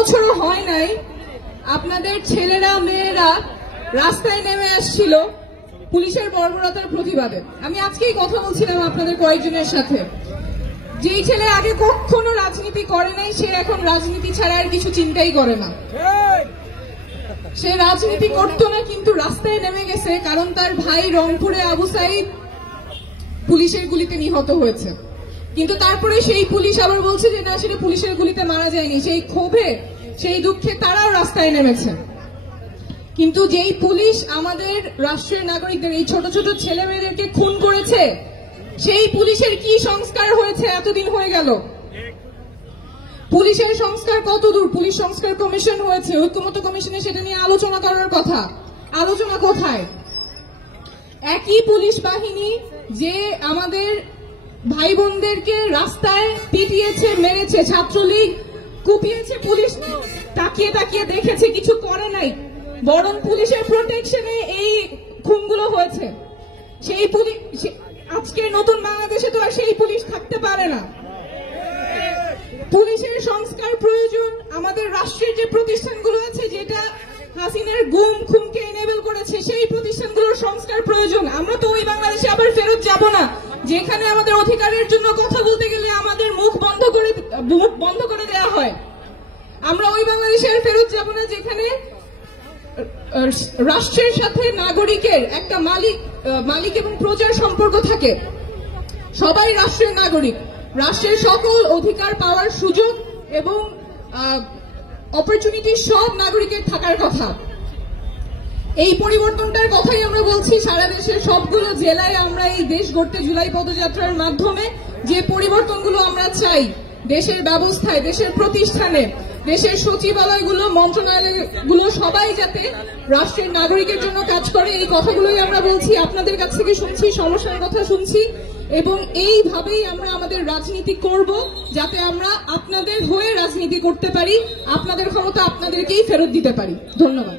বছরও হয় নাই আপনাদের ছেলেরা মেয়েরা রাস্তায় নেমে আসছিল পুলিশের বর্বরতার প্রতিবাদে। আমি আজকেই কথা বলছিলাম আপনাদের কয়েকজনের সাথে। যেই ছেলে আগে কখনো রাজনীতি করে নাই সে এখন রাজনীতি ছাড়া আর কিছু চিন্তাই করে না। সে রাজনীতি করতো না কিন্তু রাস্তায় নেমে গেছে কারণ তার ভাই রংপুরে আবু সাইদ পুলিশের গুলিতে নিহত হয়েছে। কিন্তু তারপরে সেই পুলিশ আবার বলছে যে না, সেটা পুলিশের গুলিতে মারা যায়নি। সেই ক্ষোভে সেই দুঃখে তারাও রাস্তায় নেমেছে। কিন্তু যেই পুলিশ আমাদের রাষ্ট্রের নাগরিকদের এই ছোট ছোট ছেলে মেয়েদেরকে খুন করেছে সেই পুলিশের কি সংস্কার হয়েছে এতদিন হয়ে গেল? পুলিশের সংস্কার কত দূর? পুলিশ সংস্কার কমিশন হয়েছে, ঐক্যমত্য কমিশনে সেটা নিয়ে আলোচনা করার কথা। আলোচনা কোথায়? একই পুলিশ বাহিনী যে আমাদের ভাই বোনদেরকে রাস্তায় পিটিয়েছে, মেরেছে, ছাত্রলীগ কুপিয়েছে, পুলিশ তাকিয়ে তাকিয়ে দেখেছে, কিছু করে নাই, বরং পুলিশের প্রোটেকশনে এই খুনগুলো হয়েছে। সেই পুলিশ আজকের নতুন বাংলাদেশে তো আর সেই পুলিশ থাকতে পারে না। পুলিশের সংস্কার প্রয়োজন। আমাদের রাষ্ট্রের যে প্রতিষ্ঠানগুলো আছে যেটা হাসিনার গুম খুনকে এনেবল করেছে সেই প্রতিষ্ঠানগুলোর সংস্কার প্রয়োজন। আমরা তো ওই বাংলাদেশে আবার ফেরত যাব না যেখানে আমাদের অধিকারের জন্য কথা বলতে গেলে আমাদের মুখ বন্ধ করে দেওয়া হয়। আমরা ওই বাংলাদেশে আর ফেরত যাব না যেখানে রাষ্ট্রের সাথে নাগরিকের একটা মালিক এবং প্রজার সম্পর্ক থাকে। সবাই রাষ্ট্রের নাগরিক, রাষ্ট্রের সকল অধিকার পাওয়ার সুযোগ এবং অপরচুনিটি সব নাগরিকের থাকার কথা। এই পরিবর্তনটার কথাই আমরা বলছি। সারা দেশের সবগুলো জেলায় আমরা এই দেশ গড়তে জুলাই পদযাত্রার মাধ্যমে যে পরিবর্তনগুলো আমরা চাই দেশের ব্যবস্থায়, দেশের প্রতিষ্ঠানে, দেশের সচিবালয়গুলো, মন্ত্রণালয়গুলো সবাই যাতে রাষ্ট্রের নাগরিকের জন্য কাজ করে, এই কথাগুলোই আমরা বলছি। আপনাদের কাছ থেকে শুনছি, সমস্যার কথা শুনছি এবং এইভাবেই আমরা আমাদের রাজনীতি করব যাতে আমরা আপনাদের হয়ে রাজনীতি করতে পারি, আপনাদের ক্ষমতা আপনাদেরকেই ফেরত দিতে পারি। ধন্যবাদ।